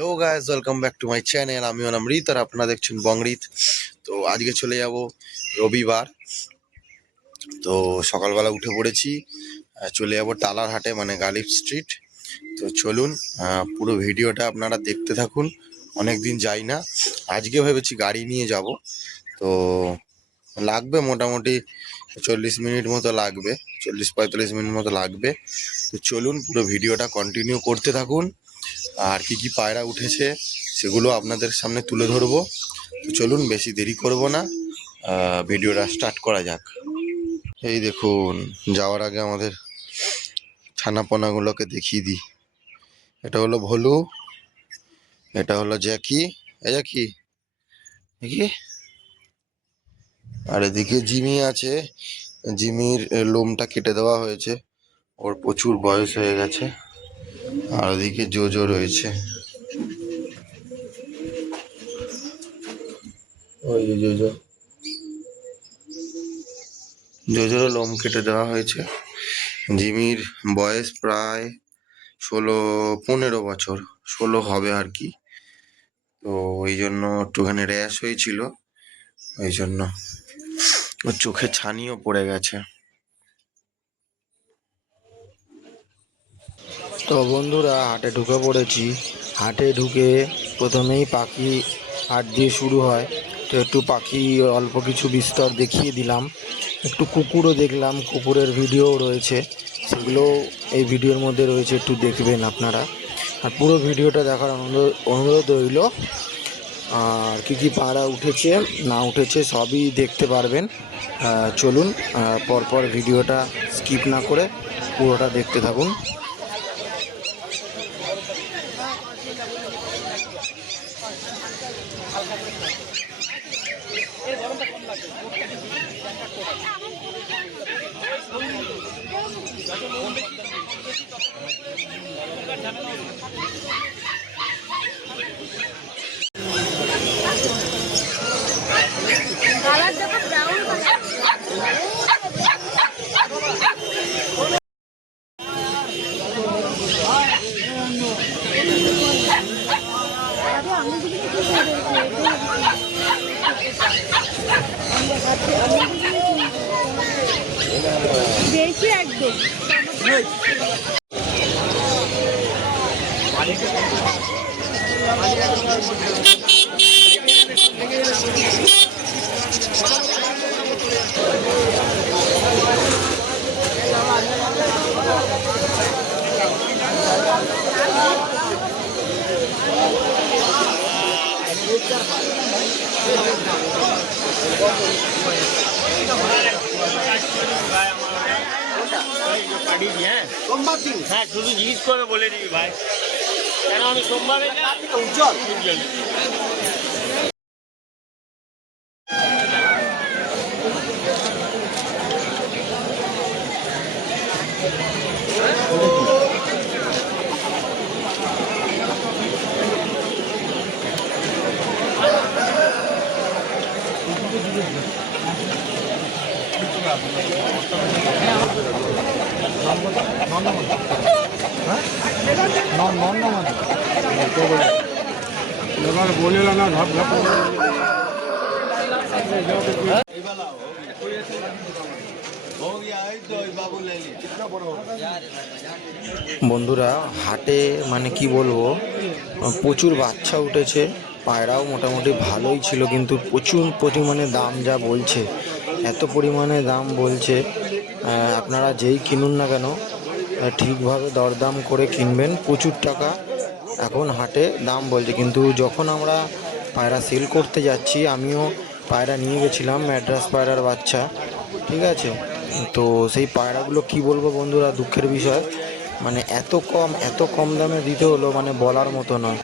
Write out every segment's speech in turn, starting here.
Hello guys, welcome back to my channel. আমি অমৃত আর আপনারা দেখছেন বংরিত। তো আজকে চলে যাব রবিবার। তো সকালবেলা উঠে পড়েছি, চলে যাব টালার হাটে, মানে গালিব স্ট্রিট। তো চলুন, পুরো ভিডিওটা আপনারা দেখতে থাকুন। অনেক দিন যাই না, আজকে ভেবেছি গাড়ি নিয়ে যাব। তো লাগবে মোটামুটি 40 মিনিট মতো লাগবে, 40-45 মিনিট মতো লাগবে। তো চলুন পুরো ভিডিওটা কন্টিনিউ করতে থাকুন। আর কি কি পায়রা উঠেছে সেগুলো আপনাদের সামনে তুলে ধরবো। তো চলুন, বেশি দেরি করব না, ভিডিওটা স্টার্ট করা যাক। এই দেখুন, যাওয়ার আগে আমাদের ছানাপোনাগুলোকে দেখিয়ে দিই। এটা হলো ভোলু, এটা হলো জ্যাকি। এই জ্যাকি, দেখি। আর এদিকে জিমি আছে, জিমির লোমটা কেটে দেওয়া হয়েছে, ওর প্রচুর বয়স হয়ে গেছে। আর ওদিকে জোজো রয়েছে, ওই যে জোজো, জোজোরও লোম কেটে দেওয়া হয়েছে। জিমির বয়স প্রায় 15 বছর, 16 হবে আর কি। তো ওই জন্য একটুখানি র্যাশ হয়েছিল, ওই জন্য ওর চোখে ছানিও পড়ে গেছে। তো বন্ধুরা, হাটে ঢুকে পড়েছি। হাটে ঢুকে প্রথমেই পাখি হাট দিয়ে শুরু হয়। তো একটু পাখি অল্প কিছু বিস্তর দেখিয়ে দিলাম, একটু কুকুরও দেখলাম, কুকুরের ভিডিও রয়েছে, সেগুলো এই ভিডিওর মধ্যে রয়েছে, একটু দেখবেন আপনারা। আর পুরো ভিডিওটা দেখার অনুরোধ রইল। আর কী কী পায়রা উঠেছে না উঠেছে সবই দেখতে পারবেন। চলুন, পরপর ভিডিওটা স্কিপ না করে পুরোটা দেখতে থাকুন। বেশি একদম সোমবার দিন, হ্যাঁ, শুধু জিজ্ঞেস করে বলে দিবি ভাই, কেন আমি সোমবারে উজ্জ্বল বন্ধুরা, হাটে মানে কি বলবো, প্রচুর বাচ্চা উঠেছে। পায়রাও মোটামুটি ভালোই ছিল, কিন্তু প্রচুর পরিমাণে দাম যা বলছে, এত পরিমাণে দাম বলছে। আপনারা যেই কিনুন না কেন, ঠিকভাবে দরদাম করে কিনবেন। প্রচুর টাকা এখন হাটে দাম বলছে, কিন্তু যখন আমরা পায়রা সেল করতে যাচ্ছি, আমিও পায়রা নিয়ে গেছিলাম, ম্যাড্রাস পায়রার বাচ্চা, ঠিক আছে। তো সেই পায়রাগুলো কি বলবো বন্ধুরা, দুঃখের বিষয়, মানে এত কম দামে দিতে হলো, মানে বলার মতো নয়।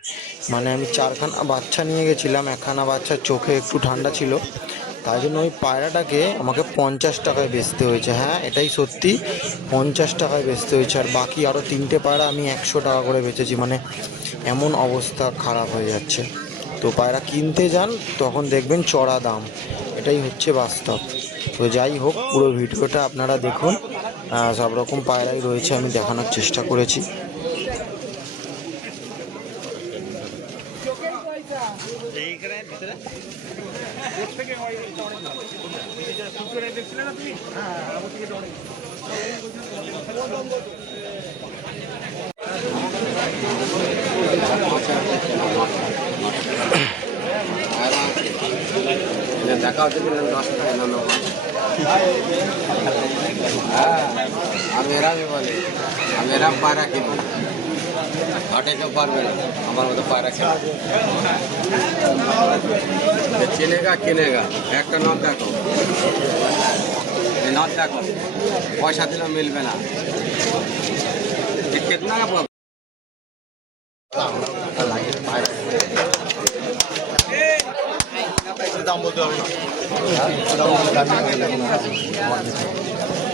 মানে আমি 4খানা বাচ্চা নিয়ে গেছিলাম, 1খানা বাচ্চার চোখে একটু ঠান্ডা ছিল, তাই জন্য ওই পায়রাটাকে আমাকে 50 টাকায় বেচতে হয়েছে। হ্যাঁ, এটাই সত্যি, 50 টাকায় বেচতে হয়েছে। আর বাকি আরও 3টে পায়রা আমি 100 টাকা করে বেচেছি। মানে এমন অবস্থা খারাপ হয়ে যাচ্ছে। তো পায়রা কিনতে যান, তখন দেখবেন চড়া দাম, এটাই হচ্ছে বাস্তব। তো যাই হোক, পুরো ভিডিওটা আপনারা দেখুন। সব রকম পায়রাই রয়েছে, আমি দেখানোর চেষ্টা করেছি। এইখানে ভিতরে ওর থেকে হয় এটা অনেক ভালো ফুচুরে দেখছিলে না তুমি? হ্যাঁ আমার থেকে অনেক দেখা হচ্ছে 10 টাকা না আমি এরামই বলে আমি এরাম পায়রা কিনবো হাটে কেউ পারবে না আমার মতো পায়রা কিনেগা কিনেগা একটা নদ দেখো নদ দেখো পয়সা দিলে মিলবে না কিतना का पाओ দাম বলতে হবে না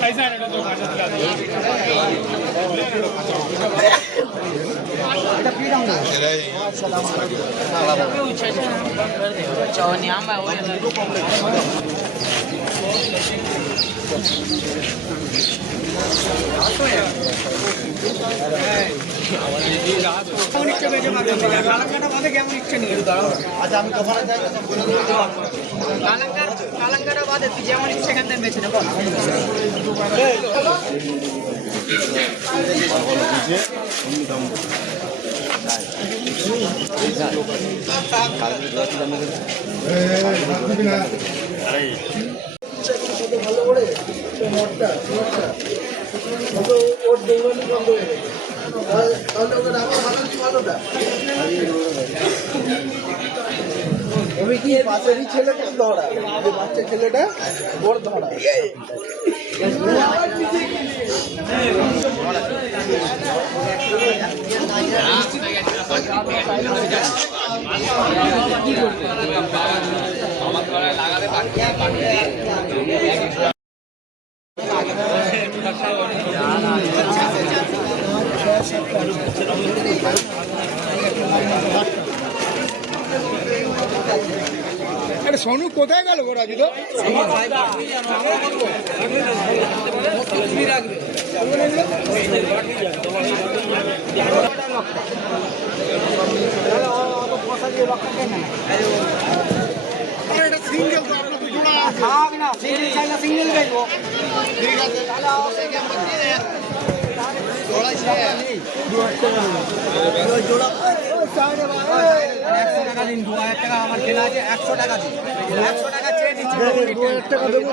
ऐसा है ना तो भाषा दिखा दो আচ্ছা আমি দোকানে যাই কালাঙ্কাটা বাদে তুই যেমন সেখান থেকে বেছে নেবো পাশেরই ছেলেটা ধরা বাচ্চা ছেলেটা ওর ধরা আরে সোনু কোথায় গেল গো রাজু তো সিঙ্গেল তো আপনার তো জোড়া আছে না সিঙ্গেল চাই না সিঙ্গেল বেচবো ঠিক আছে তাহলে জোড়া 100 টাকা দিন 2000 টাকা আমার কেনা আছে 100 টাকা দিন 100 টাকা চেয়ে দিচ্ছি 2000 টাকা দেবো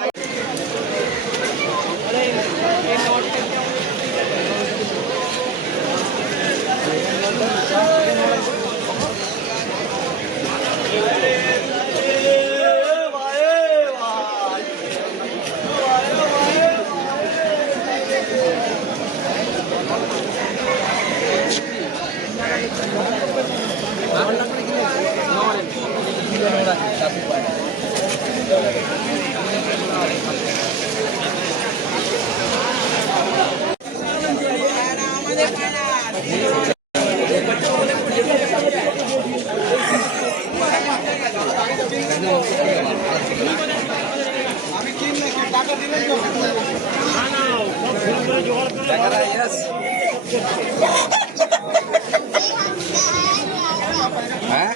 হ্যাঁ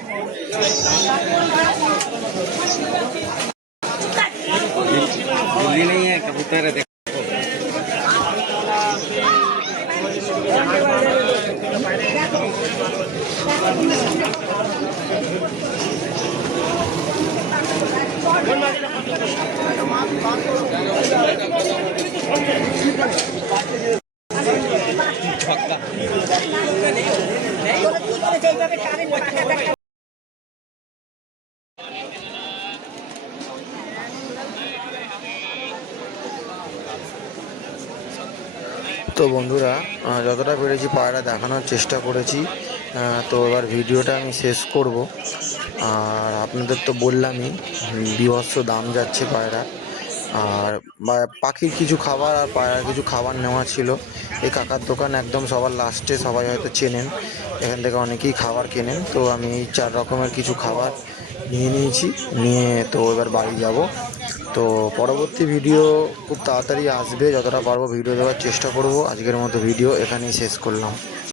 दिल्ली नहीं है कबूतर है তো বন্ধুরা যতটা পেরেছি পায়রা দেখানোর চেষ্টা করেছি। তো এবার ভিডিওটা আমি শেষ করব। আর আপনাদের তো বললামই বীভৎস দাম যাচ্ছে পায়রা। আর পাখির কিছু খাবার আর পায়রার কিছু খাবার নেওয়া ছিল। এই কাকার দোকান একদম সবার লাস্টে, সবাই হয়তো চেনেন, এখান থেকে অনেকেই খাবার কেনেন। তো আমি এই 4 রকমের কিছু খাবার নিয়ে নিয়েছি, নিয়ে তো এবার বাড়ি যাব। তো পরবর্তী ভিডিও খুব তাড়াতাড়ি আসবে, যতটা পারবো ভিডিও দেওয়ার চেষ্টা করব। আজকের মতো ভিডিও এখানেই শেষ করলাম।